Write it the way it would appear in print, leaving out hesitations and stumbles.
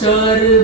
4